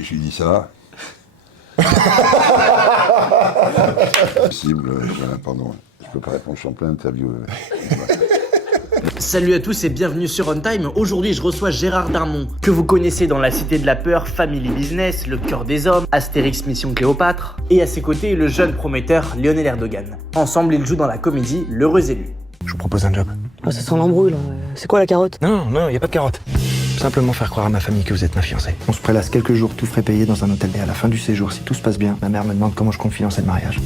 Et je lui dis ça. Possible, voilà, pardon. Je peux pas répondre, je suis en plein interview. Salut à tous et bienvenue sur On Time. Aujourd'hui, je reçois Gérard Darmon, que vous connaissez dans La Cité de la Peur, Family Business, Le Cœur des Hommes, Astérix Mission Cléopâtre. Et à ses côtés, le jeune prometteur Lionel Erdogan. Ensemble, ils jouent dans la comédie L'Heureux Élu. Je vous propose un job. Oh, ça sent l'embrouille là. C'est quoi la carotte? Non, y a pas de carotte. Simplement faire croire à ma famille que vous êtes ma fiancée. On se prélasse quelques jours, tout frais payé dans un hôtel. Et à la fin du séjour, si tout se passe bien, ma mère me demande comment je compte financer le mariage.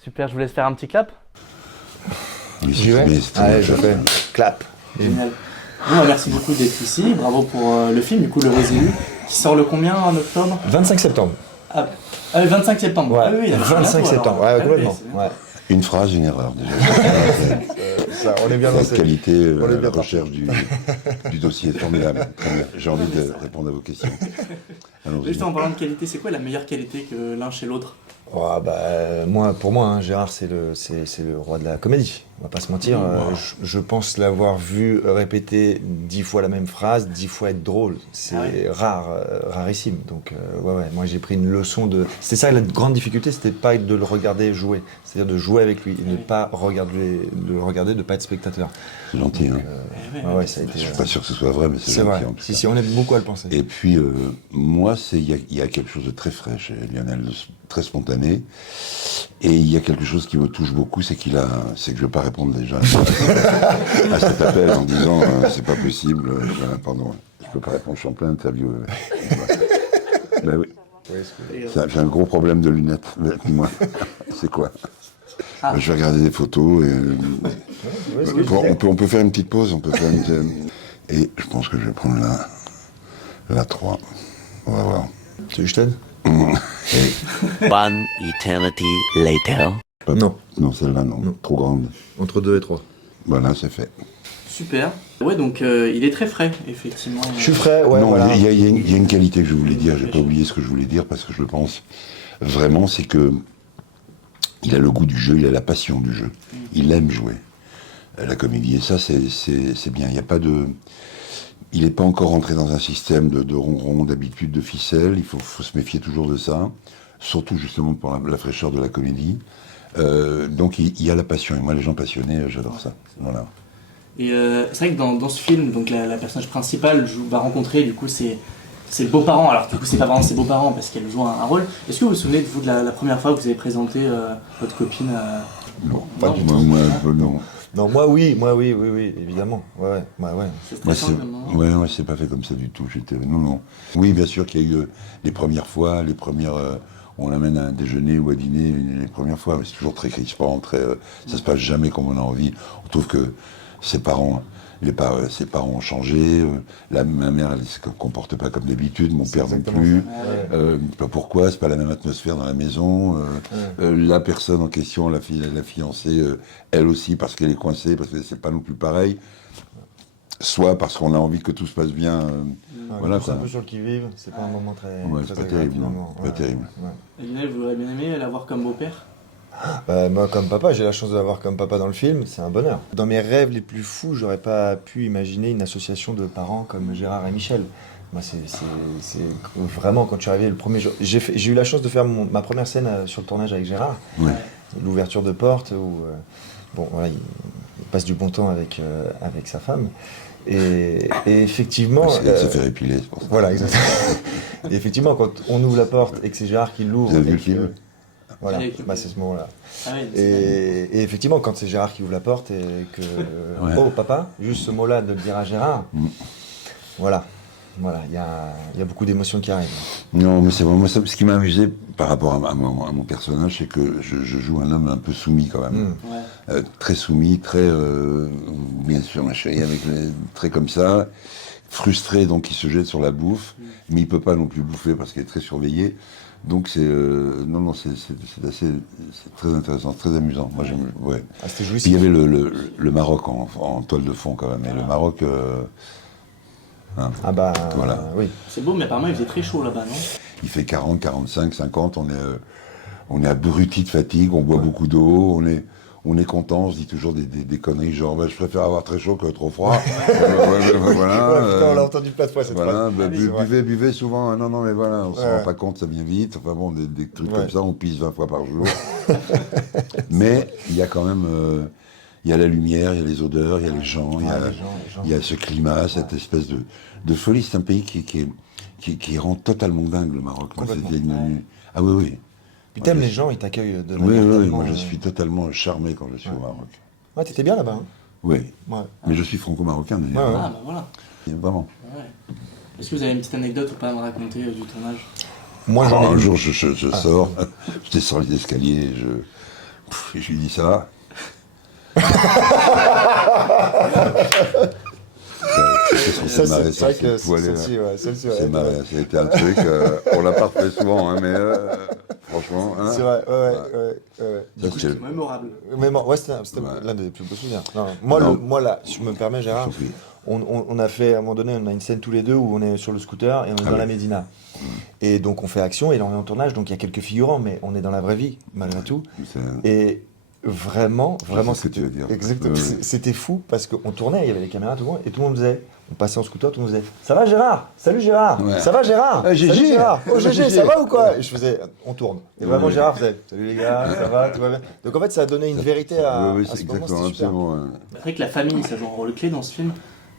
Super, je vous laisse faire un petit clap. J'y vais. Allez, je fais. Clap. Génial. Bon, merci beaucoup d'être ici. Bravo pour le film, du coup, L'Heureux Élu, qui sort le combien en octobre? 25 septembre. Ah, 25 septembre. Ouais, Ah, oui, 25 septembre. Ouais, complètement. Ouais. Une phrase, une erreur déjà. Ça, on est bien La lancé. qualité, On est la bien recherche du dossier est formidable. Très bien. J'ai envie de répondre à vos questions. Allons-y. Juste en parlant de qualité, c'est quoi la meilleure qualité que l'un chez l'autre? Oh, pour moi, hein, Gérard, c'est le roi de la comédie. On va pas se mentir. Je pense l'avoir vu répéter 10 fois la même phrase, 10 fois être drôle. C'est rarissime. Donc, moi j'ai pris une leçon de. C'était ça la grande difficulté, c'était pas de le regarder jouer, c'est-à-dire de jouer avec lui et ne pas le regarder, de pas être spectateur. C'est gentil, hein. Ça a été. Je suis pas sûr que ce soit vrai, mais c'est C'est gentil. vrai. En tout cas. Si, on aime beaucoup à le penser. Et puis, moi, il y a quelque chose de très frais chez Lionel, très spontané. Et il y a quelque chose qui me touche beaucoup, c'est que je ne vais pas répondre déjà à cet appel en disant c'est pas possible, voilà, pardon, je peux pas répondre, je suis en plein interview. Ben oui. J'ai un gros problème de lunettes avec moi. C'est quoi? Je vais regarder des photos et on peut faire une petite pause, et je pense que je vais prendre la 3. On va voir. Tu veux que je t'aide? One eternity later. Non, celle-là, non. Trop grande. Entre 2 et 3. Voilà, c'est fait. Super. Ouais, donc il est très frais, effectivement. Je suis frais, ouais. Non, voilà. il y a une qualité que je voulais dire, j'ai pas oublié ce que je voulais dire parce que je le pense vraiment, c'est que il a le goût du jeu, il a la passion du jeu. Il aime jouer la comédie et ça, c'est bien. Il y a pas de... Il n'est pas encore entré dans un système de ronron, d'habitude, de ficelle. Il faut se méfier toujours de ça, surtout justement pour la fraîcheur de la comédie. Donc il y a la passion. Et moi, les gens passionnés, j'adore ça. Voilà. Et c'est vrai que dans ce film, donc la personnage principale va rencontrer, du coup, ses beaux-parents. Alors, du coup, c'est pas vraiment ses beaux-parents parce qu'elle joue un rôle. Est-ce que vous vous souvenez de vous de la première fois que vous avez présenté votre copine Non, pas du tout. Moi, non. Non, moi oui, évidemment. Ouais. C'est Moi, stressant, vraiment. ouais, c'est pas fait comme ça du tout. Non. Oui, bien sûr qu'il y a eu les premières fois, on l'amène à un déjeuner ou à dîner les premières fois, mais c'est toujours très crispant, ça se passe jamais comme on a envie. On trouve que ses parents ont changé, ma mère elle se comporte pas comme d'habitude, mon père non plus. Pas pourquoi, c'est pas la même atmosphère dans la maison. La personne en question, la fiancée, elle aussi parce qu'elle est coincée, parce que c'est pas non plus pareil. Soit parce qu'on a envie que tout se passe bien. Voilà, c'est un peu sur le qui-vive, c'est pas un moment très. Ouais, très c'est pas agréable, terrible, non. finalement. Pas terrible. Et Lionel, vous auriez bien aimé l'avoir comme beau-père? Moi, comme papa, j'ai la chance de l'avoir comme papa dans le film, c'est un bonheur. Dans mes rêves les plus fous, j'aurais pas pu imaginer une association de parents comme Gérard et Michel. Moi, c'est vraiment quand je suis arrivé le premier jour. J'ai eu la chance de faire ma première scène sur le tournage avec Gérard. Ouais. L'ouverture de porte où il passe du bon temps avec sa femme. Et effectivement. Elle se fait épiler, c'est pour ça. Voilà, exactement. Et effectivement, quand on ouvre la porte et que c'est Gérard qui l'ouvre. Vous avez vu le film? Voilà, c'est ce moment-là. Ah oui, Et effectivement, quand c'est Gérard qui ouvre la porte et que oh papa, juste ce mot-là de le dire à Gérard, voilà, il y a beaucoup d'émotions qui arrivent. Non, mais c'est vraiment ça. Ce qui m'a amusé par rapport à mon personnage, c'est que je joue un homme un peu soumis quand même, très soumis, très bien sûr ma chérie, avec les traits comme ça, frustré donc il se jette sur la bouffe, mais il peut pas non plus bouffer parce qu'il est très surveillé. Donc c'est très intéressant, très amusant. Moi j'aime. Ouais. C'était jouissif. Puis il y avait le Maroc en toile de fond quand même. Et le Maroc. Voilà. Oui. C'est beau, mais apparemment il faisait très chaud là-bas, non? Il fait 40, 45, 50. On est abruti de fatigue. On boit beaucoup d'eau. on est content, on se dit toujours des conneries, genre je préfère avoir très chaud que trop froid. Voilà, Ouais, putain, on l'a entendu plein de fois cette voilà, phrase. bah, Ah oui, c'est vrai. buvez souvent, hein. Non, mais voilà, on s'en Ouais. rend pas compte, ça vient vite. Enfin bon, des trucs Ouais. comme ça, on pisse 20 fois par jour. Mais il y a quand même, il y a la lumière, il y a les odeurs, il y a les gens, il y a, les gens. il y a ce climat, cette espèce de folie. C'est un pays qui rend totalement dingue le Maroc. Moi, Complètement. c'était une- Ah oui, oui. Puis t'aimes Ouais, les gens, ils t'accueillent de Oui, manière oui, tellement, moi je suis totalement charmé quand je suis Ouais. au Maroc. Ouais, t'étais bien là-bas. Hein. Oui, Ouais. mais je suis franco-marocain d'ailleurs. Ouais, ouais. Ah bah voilà. Vraiment. Ouais. Est-ce que vous avez une petite anecdote ou pas à me raconter du tournage? Moi, j'en ai Un une. jour, je sors, je descends les escaliers, et je lui dis ça. C'était censé Ça, marrer, c'est vrai ça, que faut aller, celle-ci, ouais, celle-ci, ouais. c'est marré, ça a été un truc, on l'a pas refait souvent, hein, mais franchement, hein, C'est vrai, ouais. ça, c'est- C'est mémorable. Mais bon, ouais, c'était Ouais. l'un des plus beaux souvenirs. Non, Non. moi, là, si je me permets, Gérard, Je t'en prie. on a fait, à un moment donné, on a une scène tous les deux où on est sur le scooter et on est dans oui. la Médina. Et donc, on fait action et là, on est en tournage, donc il y a quelques figurants, mais on est dans la vraie vie, malgré tout. c'est- Et vraiment, sais ce que tu veux dire. Exactement. Oui, oui. C'était fou parce qu'on tournait, il y avait les caméras, tout le monde, et tout le monde faisait. On passait en scooter, tout le monde faisait. Ça va Gérard? Salut Gérard! Ouais. Ça va Gérard? Ah, GG. Salut Gérard! Oh GG, GG. ça va ou quoi? Et je faisais, on tourne. Et vraiment Ouais. Gérard faisait, salut les gars, ça va, tout va bien. Donc en fait, ça a donné une vérité à, Oui, oui, à c'est ce moment, exactement, c'était super. absolument. Ouais. C'est vrai que la famille, ça joue un rôle clé dans ce film.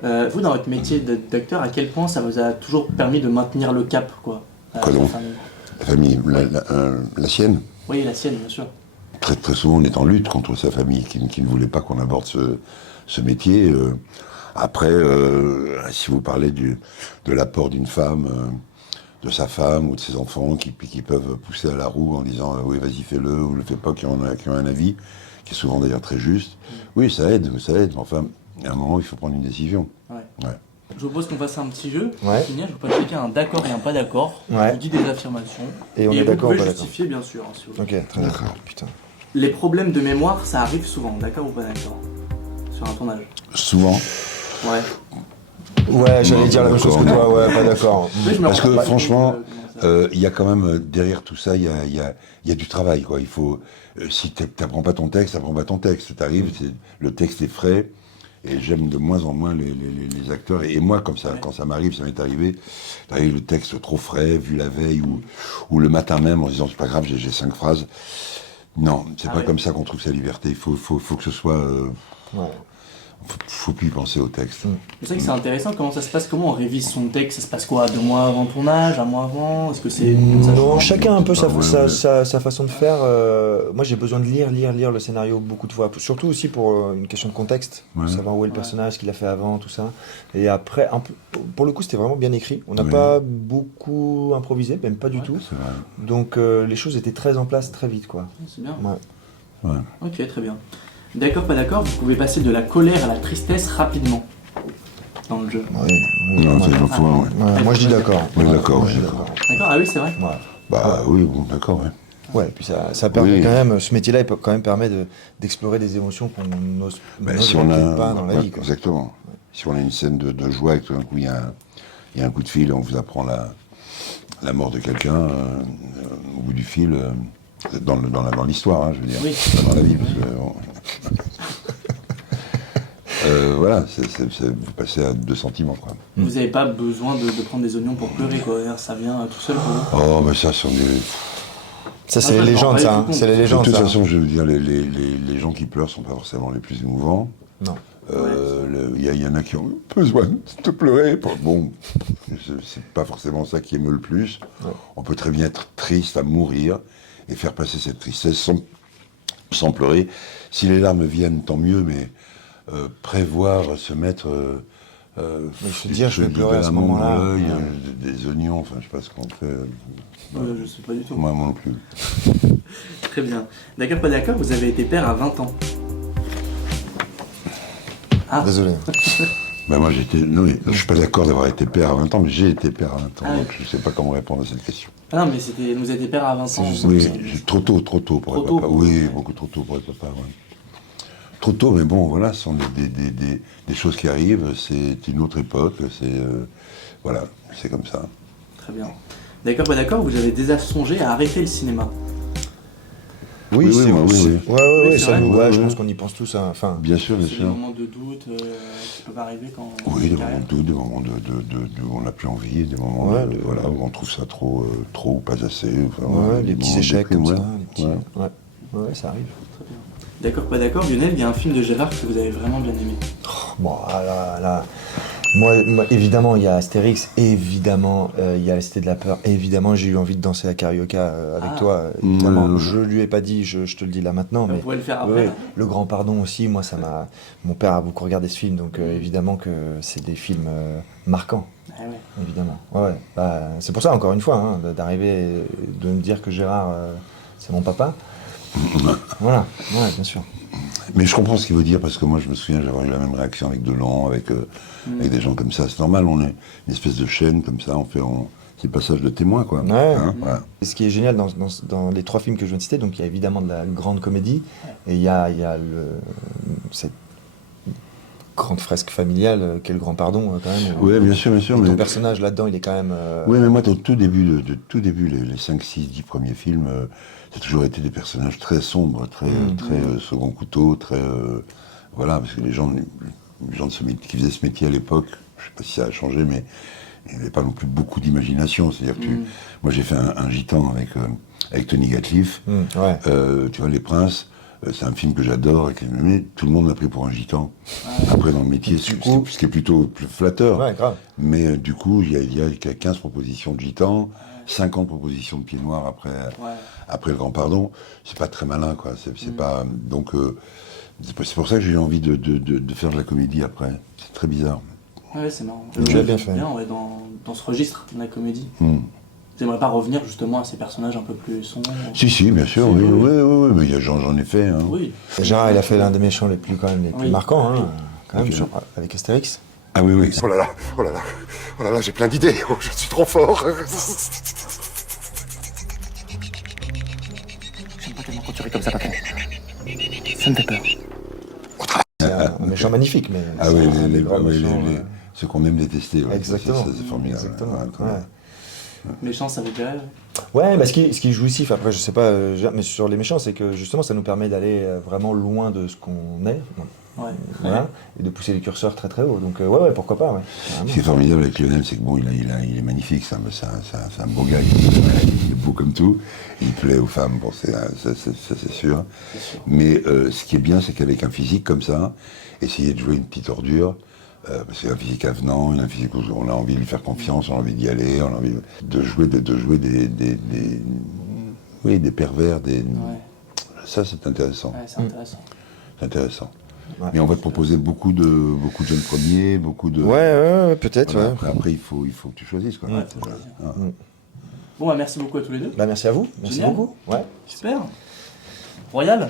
Vous, dans votre métier d'acteur, à quel point ça vous a toujours permis de maintenir le cap, quoi? Quoi la donc famille. La famille, la sienne. Oui, la sienne, bien sûr. Très, très souvent, on est en lutte contre sa famille qui ne voulait pas qu'on aborde ce métier. Après, si vous parlez de l'apport d'une femme, de sa femme ou de ses enfants qui peuvent pousser à la roue en disant oui, vas-y, fais-le ou le fais pas, qui ont un avis, qui est souvent d'ailleurs très juste. Oui, ça aide. Mais enfin, à un moment, il faut prendre une décision. Ouais. Ouais. Je vous propose qu'on fasse un petit jeu. Ouais. Pour finir, je vous pose chacun un d'accord et un pas d'accord. Ouais. Je vous dis des affirmations. Et on est vous d'accord ou pouvez pas d'accord? justifier, bien sûr. Hein, si vous voulez. Ok, très d'accord. Putain. Les problèmes de mémoire, ça arrive souvent, d'accord ou pas d'accord? Sur un tournage. Souvent, Ouais. Ouais, j'allais Non, dire la même chose que d'accord. toi, ouais, pas d'accord. Oui, je me parce rends que pas franchement, compte, comment ça- il y a quand même derrière tout ça, il y a du travail, quoi. Il faut, si t'apprends pas ton texte, t'apprends pas ton texte. T'arrives, le texte est frais, et j'aime de moins en moins les acteurs. Et moi, comme ça, Ouais. quand ça m'est arrivé, t'arrives le texte trop frais, vu la veille ou le matin même, en disant c'est pas grave, j'ai 5 phrases. Non, c'est Ah pas ouais. comme ça qu'on trouve sa liberté. Il faut que ce soit. Ouais. Faut plus y penser au texte. C'est vrai que c'est intéressant, comment ça se passe, comment on révise son texte? Ça se passe quoi? 2 mois avant le tournage, 1 mois avant? Est-ce que c'est... ça Non, change chacun un peu Ouais, ouais. sa façon de faire. Moi, j'ai besoin de lire le scénario beaucoup de fois. Surtout aussi pour une question de contexte, Ouais. savoir où est le Ouais. personnage, ce qu'il a fait avant, tout ça. Et après, pour le coup, c'était vraiment bien écrit. On n'a Oui. pas beaucoup improvisé, même pas du tout. C'est vrai. Donc, les choses étaient très en place très vite, quoi. C'est bien. Ouais. Ouais. Ok, très bien. D'accord, pas d'accord, vous pouvez passer de la colère à la tristesse rapidement dans le jeu. Non, c'est une fois, ouais. Ouais, moi, je dis d'accord. Ouais, d'accord, Moi, je dis ouais, d'accord. D'accord, ah oui, c'est vrai. Ouais. Bah oui, bon, d'accord, ouais. Ouais, puis ça permet Oui. quand même, ce métier-là, il peut quand même permet d'explorer des émotions qu'on n'ose Si on a, pas dans la ouais, vie, quoi. exactement. Si on a une scène de joie et que tout d'un coup il y a un coup de fil, on vous apprend la mort de quelqu'un au bout du fil, dans l'histoire, hein, je veux dire, Oui. pas dans la vie, parce que voilà, vous passez à 2 sentiments, quoi. Vous n'avez pas besoin de prendre des oignons pour pleurer, quoi. Ça vient tout seul pour vous. Oh, mais ça, ce sont des... Ça, c'est Ah, les ça, je légendes, m'en ça. rends Hein. pas du tout C'est les De légendes, toute ça. façon, je veux dire, les gens qui pleurent sont pas forcément les plus émouvants. Non. Il y en a qui ont besoin de pleurer. Bon, c'est pas forcément ça qui émeut le plus. Ouais. On peut très bien être triste à mourir et faire passer cette tristesse sans pleurer. Si les larmes viennent, tant mieux, mais prévoir se mettre... Mais se dire, je vais pleurer à ce de l'amande moment-là. dans l'œil, Ouais. des oignons, enfin, je sais pas ce qu'on fait. Je sais pas du tout. Moi non plus. Très bien. D'accord, pas d'accord, vous avez été père à 20 ans. Ah, Désolé. Ben moi j'étais. Non, mais je suis pas d'accord d'avoir été père à 20 ans, mais j'ai été père à 20 ans, Ah oui. donc je sais pas comment répondre à cette question. ah non, mais c'était, vous avez été père à 20 ans. juste- Oui, trop tôt pour Trop être tôt papa. pour- Oui, beaucoup trop tôt pour être papa, ouais. Trop tôt, mais bon, voilà, ce sont des choses qui arrivent, c'est une autre époque, voilà, c'est comme ça. Très bien. D'accord, pas d'accord, vous avez déjà songé à arrêter le cinéma. Oui, c'est moi, oui, oui. Ouais, ouais, Oui, ça c'est vrai. nous, Ouais, je ouais. pense qu'on y pense tous. Hein. Enfin, Bien sûr, bien C'est des sûr. moments de doute qui peuvent arriver quand. Oui, des en moments carrière. de doute, des moments où on n'a plus envie, des moments Ouais, voilà, où on trouve ça trop ou pas assez. Enfin, ouais, des les petits moments de échecs déprime, comme ça, ouais. les petits. Ouais. Ouais, ouais, ça arrive. D'accord, pas d'accord, Lionel, il y a un film de Gérard que vous avez vraiment bien aimé. Bon, là, moi, évidemment, il y a Astérix, évidemment, il y a La Cité de la Peur, évidemment, j'ai eu envie de danser à Carioca avec Ah. toi, évidemment. Ouais. Je lui ai pas dit, je te le dis là maintenant, Vous mais pouvez le faire ouais, après. ouais. là. Le Grand Pardon aussi, moi, ça m'a. Mon père a beaucoup regardé ce film, donc évidemment que c'est des films marquants, Ah ouais. évidemment. Ouais, ouais. Bah, c'est pour ça, encore une fois, hein, d'arriver et de me dire que Gérard, c'est mon papa. Voilà, ouais, bien sûr. Mais je comprends ce qu'il veut dire parce que moi je me souviens j'avais eu la même réaction avec Delon, avec des gens comme ça. C'est normal, on est une espèce de chaîne comme ça, c'est le passage de témoin quoi. Ouais. Voilà. Et ce qui est génial dans les trois films que je viens de citer, donc il y a évidemment de la grande comédie, et il y a cette grande fresque familiale qu'est le Grand Pardon quand même. Oui, bien sûr, Et ton personnage là-dedans, il est quand même. Oui, mais moi, au tout début, tout début, les 5, 6, 10 premiers films, ça a toujours été des personnages très sombres, très second couteau, très. Voilà, parce que les gens qui faisaient ce métier à l'époque, je sais pas si ça a changé, mais il n'y avait pas non plus beaucoup d'imagination. C'est-à-dire que moi, j'ai fait un gitan avec Tony Gatliff, Ouais. tu vois, Les Princes. C'est un film que j'adore, mais tout le monde m'a pris pour un gitan. Après, dans le métier, ce qui est plutôt plus flatteur. Ouais, grave. Mais du coup, il y a 15 propositions de gitan, 50 propositions de pieds noirs après le Grand Pardon. C'est pas très malin, quoi. C'est pas. Donc, c'est pour ça que j'ai eu envie de faire de la comédie après. C'est très bizarre. Ouais, c'est marrant. Tu l'as bien fait. Bien, ouais, dans ce registre de la comédie. Hmm. Vous n'aimeriez pas revenir justement à ces personnages un peu plus sombres? Si, bien sûr, Si, oui, oui. oui, mais j'en ai fait. Hein. Oui. Gérard, il a fait l'un des méchants les plus Oui. marquants, hein, quand même, Ok. avec Astérix. Ah oui, oui. Oh là là, oh là là, oh là là, j'ai plein d'idées, oh, je suis trop fort. J'aime pas tellement quand tu ris comme ça, papa. Ça me fait peur. C'est un méchant magnifique, mais. Ah oui, c'est un des grands méchants, ceux qu'on aime détester. Ouais. Exactement. Ça, c'est formidable. Exactement. Ouais, quand même. Ouais. Méchant, ça vous plairait? Ouais, bah ce qui est jouissif, après, je sais pas, mais sur les méchants, c'est que justement, ça nous permet d'aller vraiment loin de ce qu'on est, Ouais. voilà, et de pousser les curseurs très très haut. Donc, ouais, pourquoi pas, ouais. Ce qui est formidable avec Lionel, c'est que bon, il est magnifique, c'est un beau gars, il est beau comme tout, il plaît aux femmes, bon, ça c'est sûr. Mais ce qui est bien, c'est qu'avec un physique comme ça, essayer de jouer une petite ordure, parce qu'il a un physique avenant, il a un physique où on a envie de lui faire confiance, on a envie d'y aller, on a envie de jouer des pervers, ça c'est intéressant. Ouais, c'est intéressant. C'est intéressant. Ouais. Mais on va te proposer beaucoup de jeunes premiers, beaucoup de. Ouais, peut-être, Voilà, ouais. après, il faut que tu choisisses. Quoi. Ouais, faut choisir. Bon, bah, merci beaucoup à tous les deux. Bah, merci à vous, merci Génial. beaucoup. Ouais. Super. Royal.